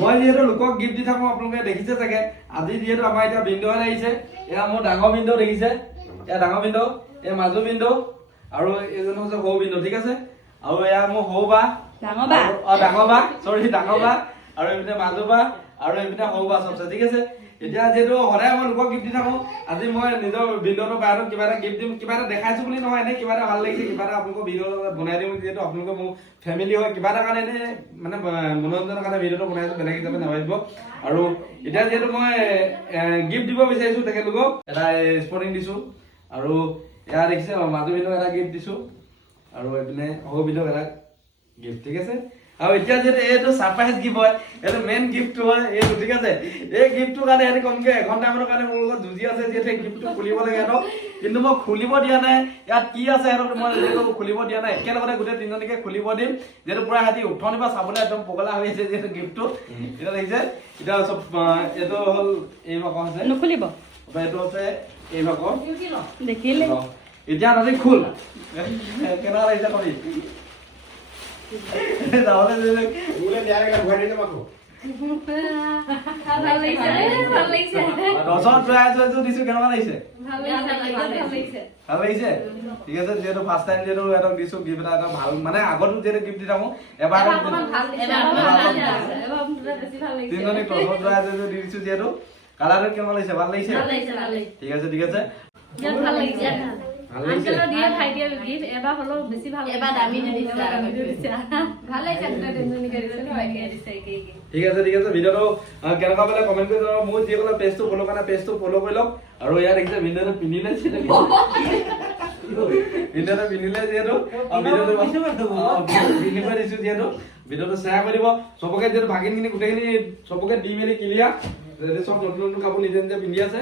মই যিহেতু লোকক গিফ্ট দি থাকো আপোনালোকে দেখিছে চাগে আজি যিহেতু আমাৰ এতিয়া বিন্দুহঁত আহিছে এয়া মোৰ ডাঙৰ বিন্দু দেখিছে এয়া ডাঙৰ বিন্দু এয়া মাজু বিন্দু আৰু এইজন হৈছে সৰু বিন্দু ঠিক আছে আৰু এয়া মোৰ সৰু বা ডাঙৰ বা চৰি ডাঙৰ বা আৰু এইপিনে মাজু বা আৰু এইপিনে সৰু বা চবছে ঠিক আছে এতিয়া যেহেতু সদায় মই লোকক গিফ্ট দি থাকো আজি মই নিজৰ বিন্দুহঁতৰ বাহিৰত কিবা এটা গিফ্ট দিম কিবা এটা দেখাইছো বুলি নহয় এনে কিবা এটা ভাল লাগিছে কিবা এটা আপোনালোকৰ ভিডিঅ' বনাই দিম যিহেতু আপোনালোকে মোৰ ফেমিলি হয় কিবা এটা কাৰণে এনে মানে মনোৰঞ্জনৰ কাৰণে ভিডিঅ'টো বনাইছো বেলেগ হিচাপে নাভাবিব আৰু এতিয়া যিহেতু মই গিফ্ট দিব বিচাৰিছো তেখেতলোকক এটা স্পৰ্টিং দিছো আৰু এয়া দেখিছে মাজু বিন্দুক এটা গিফ্ট দিছো আৰু এইপিনে সৰু বিন্দুক এটা গিফ্ট ঠিক আছে আৰু এতিয়া যেটো এইটো সারপ্রাইজ গিফট হয় এইটো মেইন গিফটটো হয় এইটো ঠিক আছে এই গিফটটোৰ কাৰণে এনে কমকে এঘণ্টামানৰ কাৰণে মোৰ লগত যুজি আছে যে গিফটটো খুলিব লাগে আৰু কিন্তু মই খুলিব দিয়া নাই ইয়াত কি আছে আৰু মই যেটো খুলিব দিয়া নাই একেলগতে গোটেই তিনজনকে খুলিব দিম যেটো পুৰা হাতি উঠনি বা চাবলৈ একদম পগলা হৈ আছে যে গিফটটো এটা দেখিছে এটা সব এটো হল এই ভাগৰ আছে নুখুলিব এটো আছে এই ভাগৰ দেখিলে এতিয়া নদী খুল কেনেকুৱা লাগিছে কৰি তাহলে যে উলে ডাইৰেক্ট ঘৰে দিতে পাৰবো ভাল লাগিছে ৰসত জয় দিছো কেনেকুৱা লাগিছে ভাল লাগিছে ঠিক আছে যেহেতু ফার্স্ট টাইম যেহেতু এটা দিছো গিফট এটা ভাল মানে আগতো যেহেতু গিফট দি থাকো এবাৰ তিনজনী ৰসত জয় দিছো যেহেতু কালাৰটো কেনেকুৱা লাগিছে ভাল লাগিছে ঠিক আছে ভাল লাগিছে আঙ্কেল দিয়ে খাই দিয়ে গিফট এবাৰ হলো বেছি ভাল এবাৰ দামী দিছে ভাল লাগিছে আপোনাৰ টেনশন কৰিছে ন আইডিয়া দিছে কি ঠিক আছে ভিডিওটো কেনেকুৱা পালে কমেন্ট কৰি জনাব মোৰ যিসকলে পেজটো ফলো কৰা পেজটো ফলো কৰি লওক আৰু ইয়াত দেখিছে ভিডিওটো পিনিলে যিহেতু ভিডিওটো দিছো যিহেতু ভিডিওটো শ্বেয়াৰ কৰি দিব চবকে যিহেতু ভাগিনখিনি গোটেইখিনি চবকে দি মেলি ক্লিয়াৰ সব নতুন কাপোৰ নিজে নিজে পিন্ধি আছে